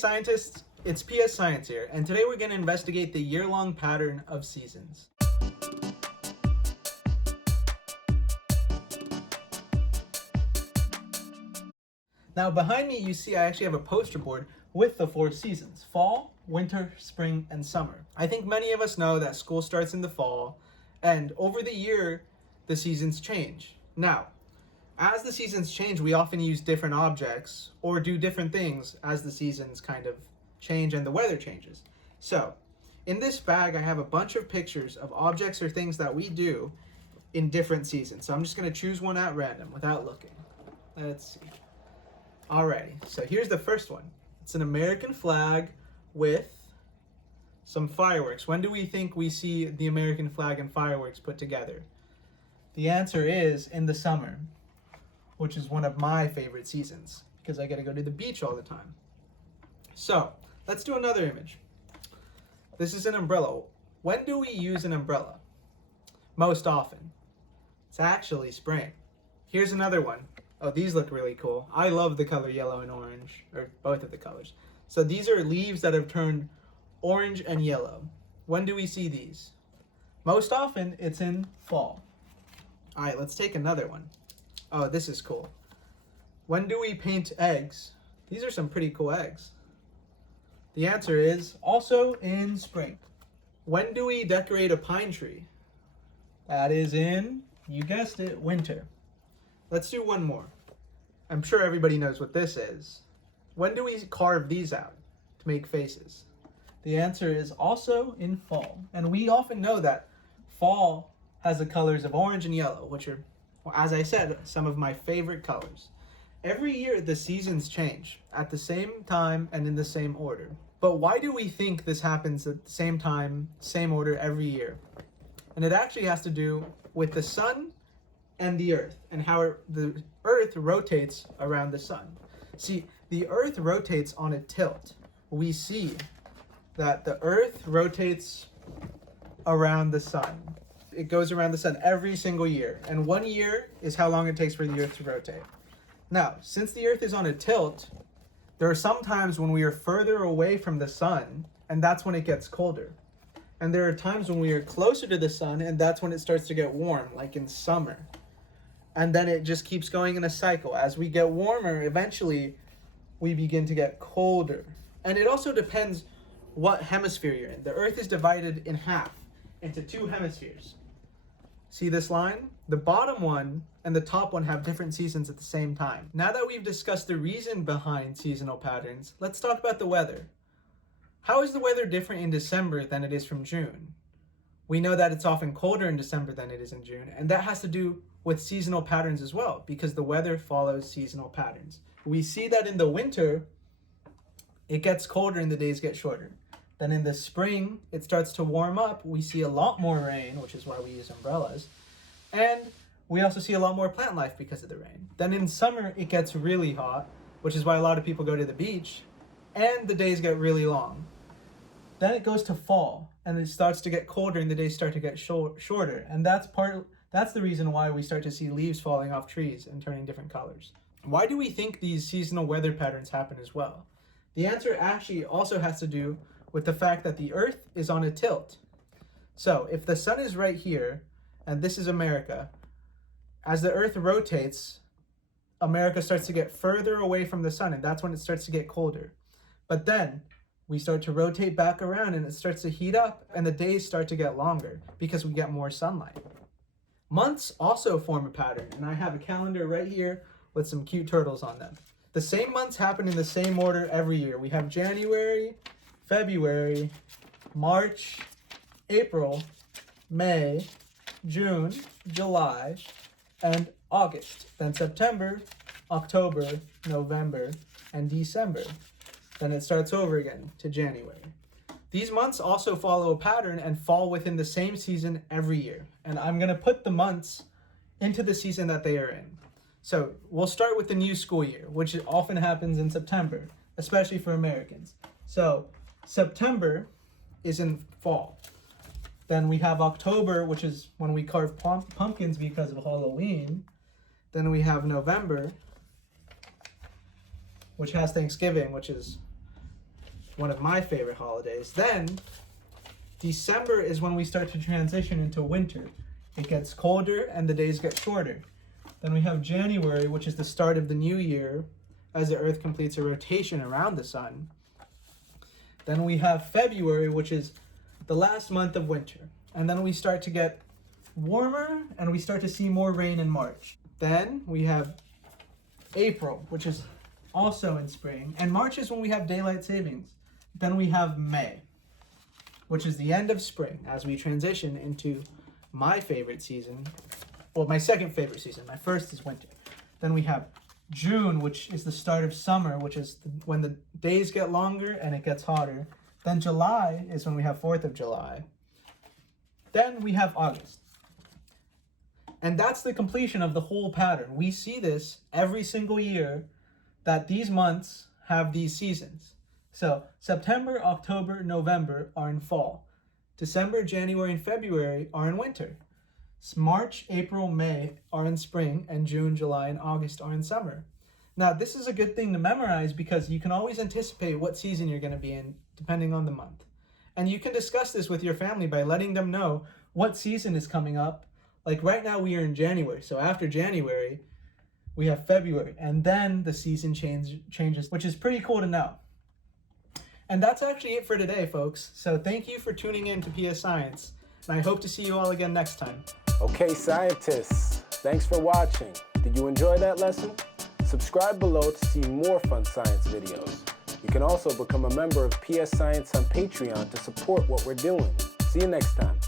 scientists, it's PS Science here, and today we're going to investigate the year-long pattern of seasons. Now behind me you see I actually have a poster board with the 4 seasons: fall, winter, spring, and summer. I think many of us know that school starts in the fall, and over the year the seasons change. Now, as the seasons change, we often use different objects or do different things as the seasons kind of change and the weather changes. So, in this bag I have a bunch of pictures of objects or things that we do in different seasons. So I'm just going to choose one at random without looking. Let's see. Alrighty, so here's the first one. It's an American flag with some fireworks. When do we think we see the American flag and fireworks put together? The answer is in the summer, which is one of my favorite seasons because I get to go to the beach all the time. So, let's do another image. This is an umbrella. When do we use an umbrella? Most often. It's actually spring. Here's another one. Oh, these look really cool. I love the color yellow and orange, or both of the colors. So these are leaves that have turned orange and yellow. When do we see these? Most often, it's in fall. All right, let's take another one. Oh, this is cool. When do we paint eggs? These are some pretty cool eggs. The answer is also in spring. When do we decorate a pine tree? That is in, you guessed it, winter. Let's do one more. I'm sure everybody knows what this is. When do we carve these out to make faces? The answer is also in fall. And we often know that fall has the colors of orange and yellow, which are, well, as I said, some of my favorite colors. Every year the seasons change at the same time and in the same order. But why do we think this happens at the same time, same order every year? And it actually has to do with the sun and the earth, and how the earth rotates around the sun. See, the earth rotates on a tilt. We see that the earth rotates around the sun. It goes around the sun every single year, and 1 year is how long it takes for the earth to rotate. Now, since the earth is on a tilt, there are some times when we are further away from the sun, and that's when it gets colder. And there are times when we are closer to the sun, and that's when it starts to get warm, like in summer. And then it just keeps going in a cycle. As we get warmer, eventually we begin to get colder. And it also depends what hemisphere you're in. The earth is divided in half into 2 hemispheres. See this line? The bottom one and the top one have different seasons at the same time. Now that we've discussed the reason behind seasonal patterns, let's talk about the weather. How is the weather different in December than it is from June? We know that it's often colder in December than it is in June, and that has to do with seasonal patterns as well, because the weather follows seasonal patterns. We see that in the winter, it gets colder and the days get shorter. Then in the spring, it starts to warm up. We see a lot more rain, which is why we use umbrellas. And we also see a lot more plant life because of the rain. Then in summer, it gets really hot, which is why a lot of people go to the beach, and the days get really long. Then it goes to fall, and it starts to get colder and the days start to get shorter. And that's the reason why we start to see leaves falling off trees and turning different colors. Why do we think these seasonal weather patterns happen as well? The answer actually also has to do with the fact that the earth is on a tilt. So if the sun is right here, and this is America, as the earth rotates, America starts to get further away from the sun, and that's when it starts to get colder. But then we start to rotate back around and it starts to heat up, and the days start to get longer because we get more sunlight. Months also form a pattern, and I have a calendar right here with some cute turtles on them. The same months happen in the same order every year. We have January, February, March, April, May, June, July, and August. Then September, October, November, and December. Then it starts over again to January. These months also follow a pattern and fall within the same season every year. And I'm going to put the months into the season that they are in. So we'll start with the new school year, which often happens in September, especially for Americans. So September is in fall. Then we have October, which is when we carve pumpkins because of Halloween. Then we have November, which has Thanksgiving, which is one of my favorite holidays. Then December is when we start to transition into winter. It gets colder and the days get shorter. Then we have January, which is the start of the new year as the Earth completes a rotation around the sun. Then we have February, which is the last month of winter. And then we start to get warmer and we start to see more rain in March. Then we have April, which is also in spring. And March is when we have daylight savings. Then we have May, which is the end of spring as we transition into my favorite season. Well, my second favorite season. My first is winter. Then we have June, which is the start of summer, which is when the days get longer and it gets hotter. Then July is when we have 4th of July. Then we have August. And that's the completion of the whole pattern. We see this every single year, that these months have these seasons. So September, October, November are in fall. December, January, and February are in winter. March, April, May are in spring, and June, July, and August are in summer. Now, this is a good thing to memorize because you can always anticipate what season you're going to be in depending on the month. And you can discuss this with your family by letting them know what season is coming up. Like right now we are in January, so after January, we have February, and then the season changes, which is pretty cool to know. And that's actually it for today, folks. So thank you for tuning in to PS Science, and I hope to see you all again next time. Okay, scientists, thanks for watching. Did you enjoy that lesson? Subscribe below to see more fun science videos. You can also become a member of PS Science on Patreon to support what we're doing. See you next time.